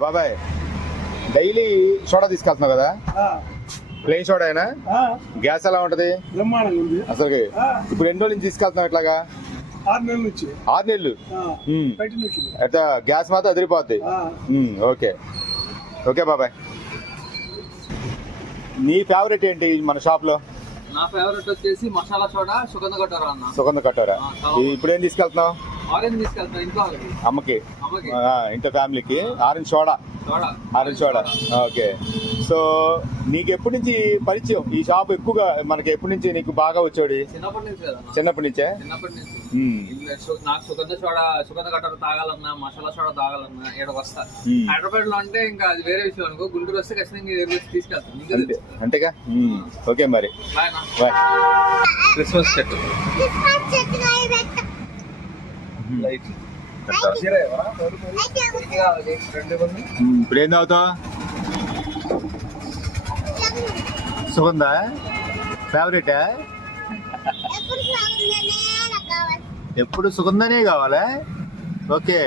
బాబాయ్ daily soda తీసుకెళ్తున్నావు కదా? Plain soda అయినా ఆ, గ్యాస్ ఎలా ఉంటది? అసలు ఇప్పుడు ఎన్ని రోజుల నుంచి తీసుకెళ్తున్నావు ఇట్లాగా? ఆరు నెలల అయితే గ్యాస్ మాత్రం అదిరిపోద్ది. ఓకే. ఓకే బాబాయ్. నీ ఫేవరెట్ ఏంటి మన షాప్లో నా ఫేవరెట్ వచ్చేసి మసాలా సోడా సుగంధ కొట్టారా అన్న. సుగంధ కట్టారా? ఇప్పుడు ఏం తీసుకెళ్తున్నావు? అమ్మకి. ఇంట్లో ఫ్యామిలీకి. Orange soda? Soda. Orange soda. Okay. So నీకు ఎప్పటి నుంచి పరిచయం? ఈ షాప్ ఎక్కువగా మనకి ఎప్పటి నుంచి నీకు బాగా వచ్చాడు? చిన్నప్పటి నుంచి కదా. అన్న. చిన్నప్పటి నుంచే? చిన్నప్పటి నుంచి. ఉమ్, ఇంకా సు- నాకు సుగంధ సోడా సుగంధ కట్టారు తాగాలన్నా మసాలా సోడా తాగాలన్నా ఇక్కడికి వస్తా. ఉమ్. హైదరాబాద్లో అంటే ఇంకా అది వేరే విషయం అనుకో గుంటూరు వస్తే ఖచ్చితంగా తీసుకెళ్తాను అంతేగా? ఓకే మరి. క్రిస్మస్ చెట్టు. లైట్ ఇప్పుడు ఏం తాగుతావు సుగంధ ఫేవరెటా ఎప్పుడు సుగంధనే కావాలా? ఓకే